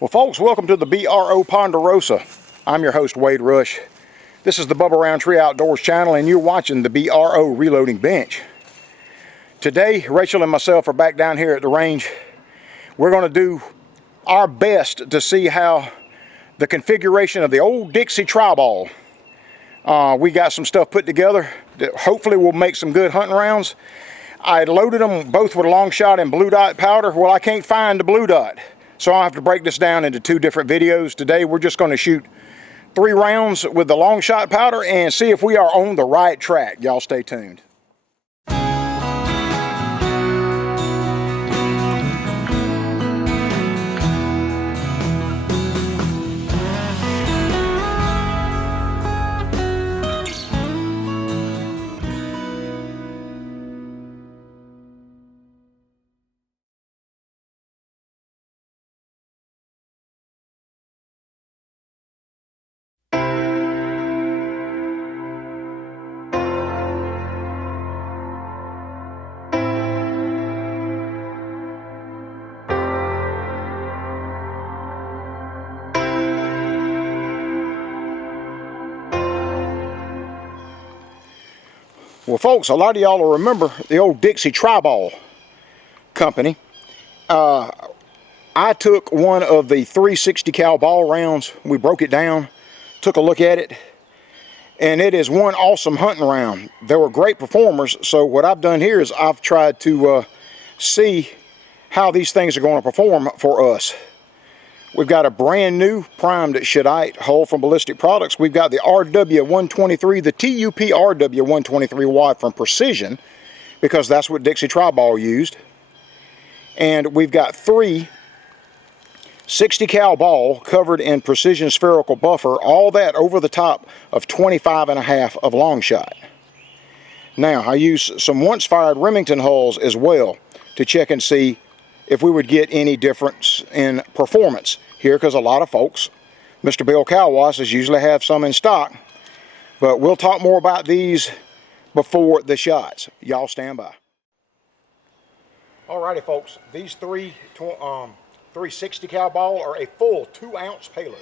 Well, folks, welcome to the BRO Ponderosa. I'm your host, Wade Rush. This is the Bubba Roundtree Outdoors channel, and you're watching the BRO Reloading Bench. Today, Rachel and myself are back down here at the range. We're going to do our best to see how the configuration of the old Dixie Tri-Ball. We got some stuff put together that hopefully will make some good hunting rounds. I loaded them both with a long shot and blue dot powder. Well, I can't find the blue dot, so I'll have to break this down into two different videos. Today we're just going to shoot 3 rounds with the long shot powder and see if we are on the right track. Y'all stay tuned. Well, folks, a lot of y'all will remember the old Dixie Tri-Ball company. I took one of the 360 cal ball rounds. We broke it down, took a look at it, and it is one awesome hunting round. They were great performers, so what I've done here is I've tried to see how these things are going to perform for us. We've got a brand new primed shadite hull from Ballistic Products. We've got the RW123, the TUP RW123 wad from Precision, because that's what Dixie Tri-Ball used. And we've got 3 60 cal ball covered in precision spherical buffer, all that over the top of 25.5 of long shot. Now, I use some once fired Remington hulls as well to check and see if we would get any difference in performance here, because a lot of folks, Mr. Bill Calwasses, usually have some in stock, but we'll talk more about these before the shots. Y'all stand by. Alrighty, folks, these 3 60 cal ball are a full 2-ounce payload.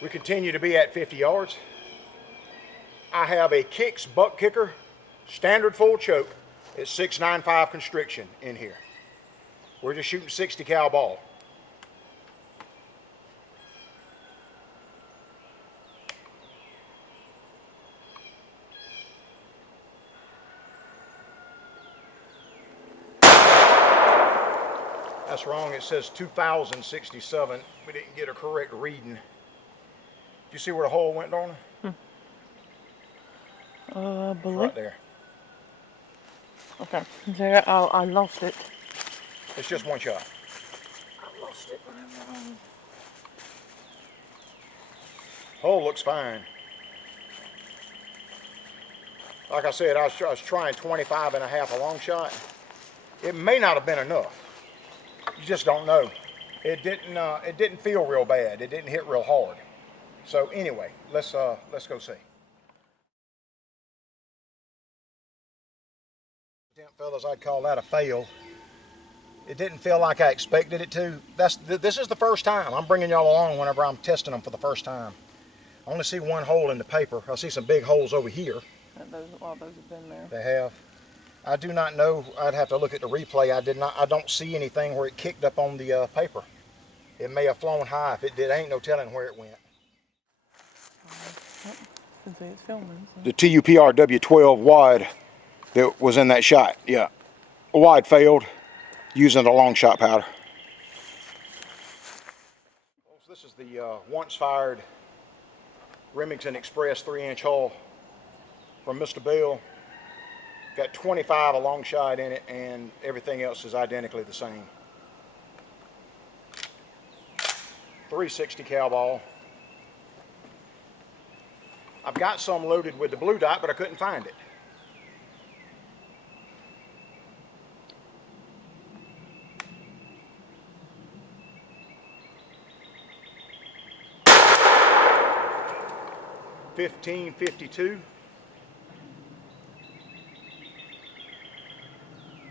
We continue to be at 50 yards. I have a Kicks buck kicker, standard full choke at 6.95 constriction in here. We're just shooting 60 cal ball. That's wrong, it says 2067. We didn't get a correct reading. Did you see where the hole went, Donna? Believe. Right there. Okay. There, I lost it. It's just one shot. I lost it. Hole looks fine. Like I said, I was trying 25.5 a long shot. It may not have been enough. You just don't know. It didn't feel real bad. It didn't hit real hard. So anyway, let's go see. Fellas, I'd call that a fail. It didn't feel like I expected it to. This is the first time. I'm bringing y'all along whenever I'm testing them for the first time. I only see one hole in the paper. I see some big holes over here. Those have been there. They have. I do not know. I'd have to look at the replay. I don't see anything where it kicked up on the paper. It may have flown high. If it did, ain't no telling where it went. Can see it's filming. So. The TUPR W12 wide that was in that shot, yeah. Wide failed using the long shot powder. This is the once fired Remington Express 3-inch hull from Mr. Bill. Got 25 a long shot in it, and everything else is identically the same. 360 cal ball. I've got some loaded with the blue dot, but I couldn't find it. $15.52.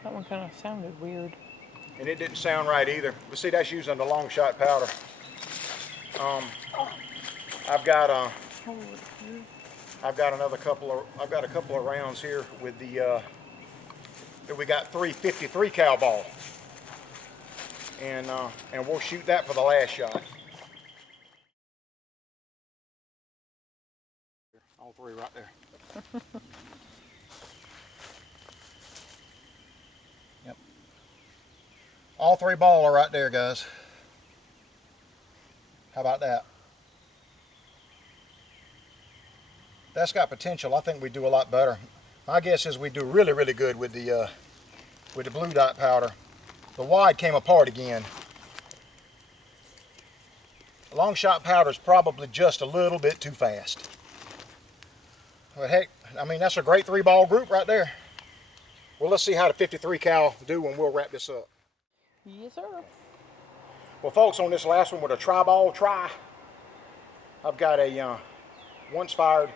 That one kind of sounded weird. And it didn't sound right either. But see, that's using the long shot powder. I've got a couple of rounds here with the we got 353 cal ball, and we'll shoot that for the last shot. All three right there. Yep. All three ball are right there, guys. How about that? That's got potential. I think we do a lot better. My guess is we do really, really good with the blue dot powder. The wide came apart again. Long shot powder is probably just a little bit too fast. But heck, I mean, that's a great 3-ball group right there. Well, let's see how the 53 cal do when we'll wrap this up. Yes, sir. Well, folks, on this last one with a Tri-Ball try, I've got a once fired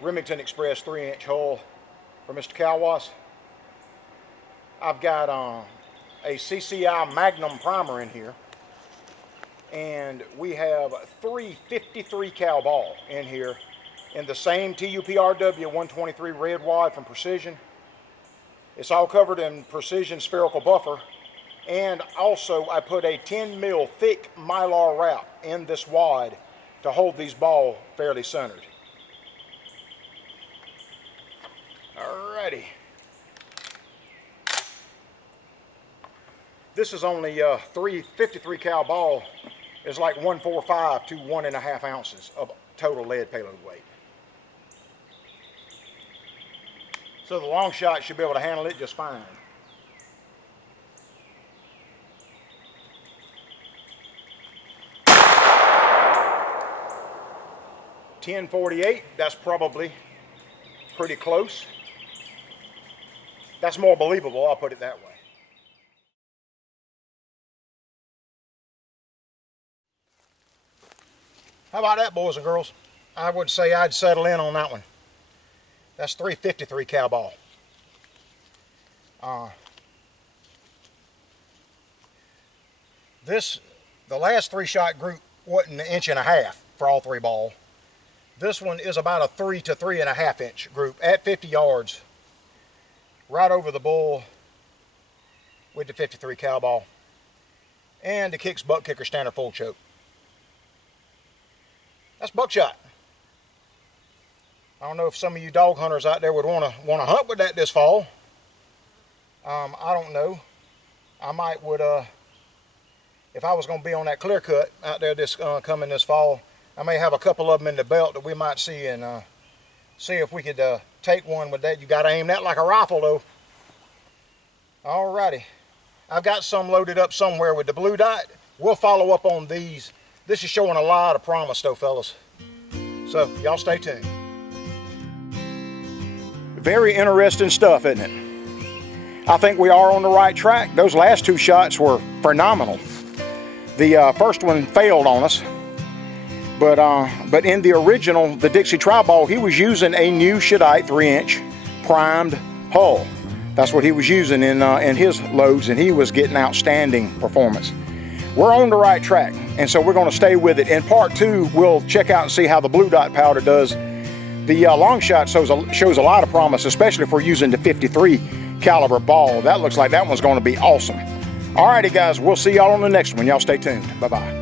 Remington Express 3-inch hull for Mr. Calwas. I've got a CCI Magnum primer in here, and we have 353 cal ball in here in the same TUPRW 123 red wad from Precision. It's all covered in Precision spherical buffer, and also I put a 10 mil thick mylar wrap in this wad to hold these ball fairly centered. Alrighty. This is only 353 cal ball is like 145 to 1.5 ounces of total lead payload weight. So the long shot should be able to handle it just fine. .1048, that's probably pretty close. That's more believable, I'll put it that way. How about that, boys and girls? I would say I'd settle in on that one. That's 353 cal ball. The last 3-shot group wasn't 1.5 inches for all 3 ball. This one is about a 3 to 3.5 inch group at 50 yards, right over the bull with the 53 cal ball, and the kicks butt kicker standard full choke. That's buckshot. I don't know if some of you dog hunters out there would want to hunt with that this fall. I don't know. I might would if I was going to be on that clear cut out there this coming this fall. I may have a couple of them in the belt that we might see and see if we could take one with that. You got to aim that like a rifle though. Alrighty. I've got some loaded up somewhere with the blue dot. We'll follow up on these. This is showing a lot of promise though, fellas. So y'all stay tuned. Very interesting stuff, isn't it? I think we are on the right track. Those last 2 shots were phenomenal. The first one failed on us. But in the original, the Dixie Tri-Ball, he was using a new Shadite 3-inch primed hull. That's what he was using in his loads, and he was getting outstanding performance. We're on the right track, and so we're going to stay with it. In part 2, we'll check out and see how the blue dot powder does. The long shot shows a lot of promise, especially if we're using the 53 caliber ball. That looks like that one's going to be awesome. Alrighty, guys, we'll see y'all on the next one. Y'all stay tuned. Bye-bye.